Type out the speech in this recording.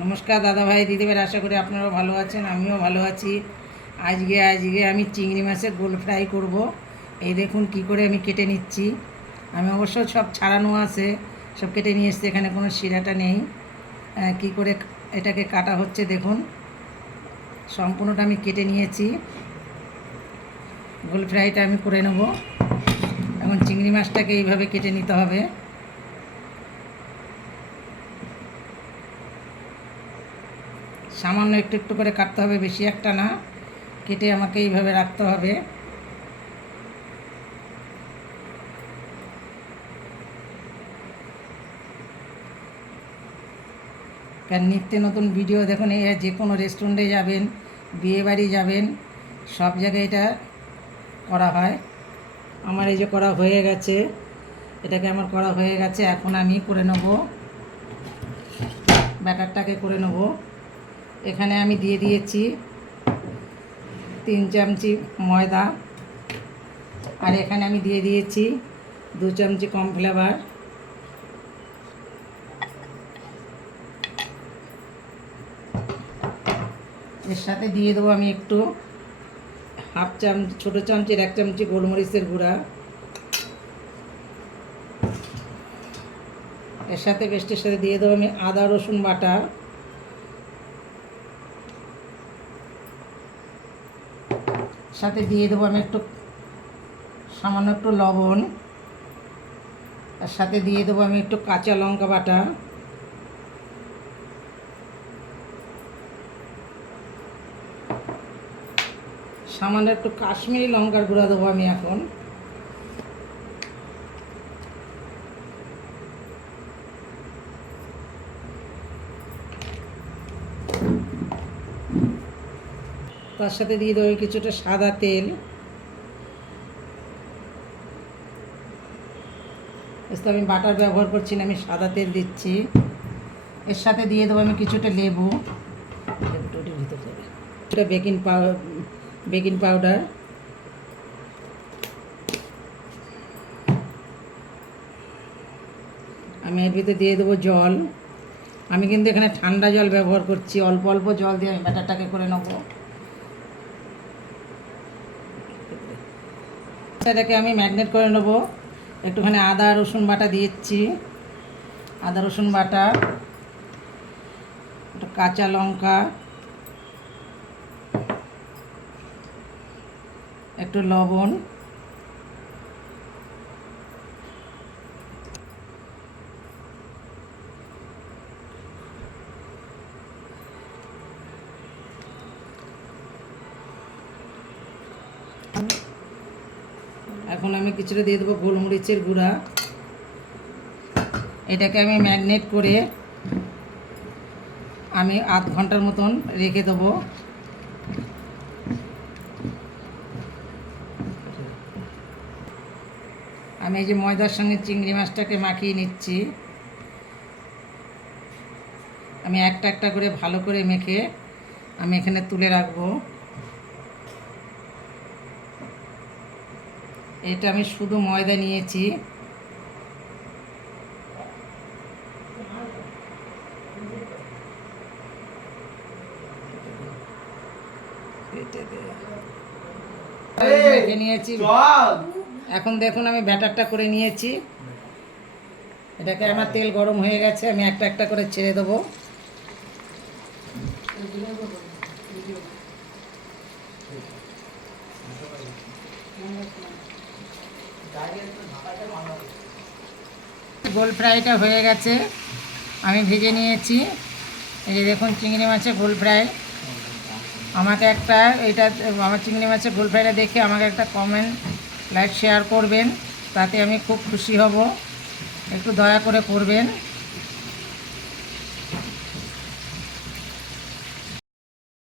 নমস্কার দাদা ভাই দিদিভাই, আশা করি আপনারাও ভালো আছেন, আমিও ভালো আছি। আজকে আমি চিংড়ি মাছের গোল ফ্রাই করব। এই দেখুন কি করে আমি কেটে নিচ্ছি। আমি অবশ্য সব ছাড়ানো আছে, সব কেটে নিয়ে এসছি, এখানে কোনো শিরাটা নেই। কি করে এটাকে কাটা হচ্ছে দেখুন, সম্পূর্ণটা আমি কেটে নিয়েছি। গোল ফ্রাইটা আমি করে নেব। এখন চিংড়ি মাছটাকে এইভাবে কেটে নিতে হবে। সামান্য একটু একটু করে কাটতে হবে, বেশি একটা না। কেটে আমাকে এইভাবে রাখতে হবে। কারণ নিত্য নতুন ভিডিও দেখুন, এই যে কোনো রেস্টুরেন্টে যাবেন, বিয়েবাড়ি যাবেন, সব জায়গায় এটা করা হয়। আমার এই যে করা হয়ে গেছে, এটাকে আমার করা হয়ে গেছে। এখন আমি করে নেব, ব্যাটারটাকে করে নেব। এখানে আমি দিয়ে দিয়েছি 3 চামচি ময়দা, আর এখানে আমি দিয়ে দিয়েছি 2 চামচি কর্নফ্লাওয়ার। এর সাথে দিয়ে দেবো আমি একটু হাফ চামচি, ছোটো চামচির 1 চামচি গোলমরিচের গুঁড়া। এর সাথে পেস্টের সাথে দিয়ে দেবো আমি আদা রসুন বাটা। সাথে দিয়ে দেবো আমি একটু সামান্য একটু লবণ। আর সাথে দিয়ে দেবো আমি একটু কাঁচা লঙ্কা বাটা। সামান্য একটু কাশ্মীরি লঙ্কার গুঁড়া দেবো আমি এখন। তার সাথে দিয়ে দেবো কিছুটা সাদা তেল। আমি বাটার ব্যবহার করছি না, আমি সাদা তেল দিচ্ছি। এর সাথে দিয়ে দেবো আমি কিছুটা লেবু, কিছুটা বেকিং পাউডার। আমি এর ভিতরে দিয়ে দেবো জল। আমি কিন্তু এখানে ঠান্ডা জল ব্যবহার করছি, অল্প অল্প জল দিয়ে আমি ব্যাটারটাকে করে নেব। এটাকে আমি ম্যারিনেট করে নেব। একটুখানি আদা রসুন বাটা দিচ্ছি, আদা রসুন বাটা, একটু কাঁচা লঙ্কা, একটু লবণ। এখন আমি কিছুটা দিয়ে দেবো গোলমরিচের গুঁড়া। এটাকে আমি ম্যারিনেট করে আমি আধ ঘন্টার মতন রেখে দেবো। আমি এই যে ময়দার সঙ্গে চিংড়ি মাছটাকে মাখিয়ে নিচ্ছি। আমি একটা একটা করে ভালো করে মেখে আমি এখানে তুলে রাখবো। এটা আমি শুধু ময়দা নিয়েছি। মেখে নিয়েছি। এখন দেখুন আমি ব্যাটারটা করে নিয়েছি। এটাকে আমার তেল গরম হয়ে গেছে, আমি একটা একটা করে ছেড়ে দেবো। গোল ফ্রাইটা হয়ে গেছে, আমি ভেজে নিয়েছি। এই যে দেখুন চিংড়ি মাছের গোল ফ্রাই। আমাকে একটা আমার চিংড়ি মাছের গোল ফ্রাইটা দেখে আমাকে একটা কমেন্ট, লাইক, শেয়ার করবেন, তাতে আমি খুব খুশি হব। একটু দয়া করে করবেন।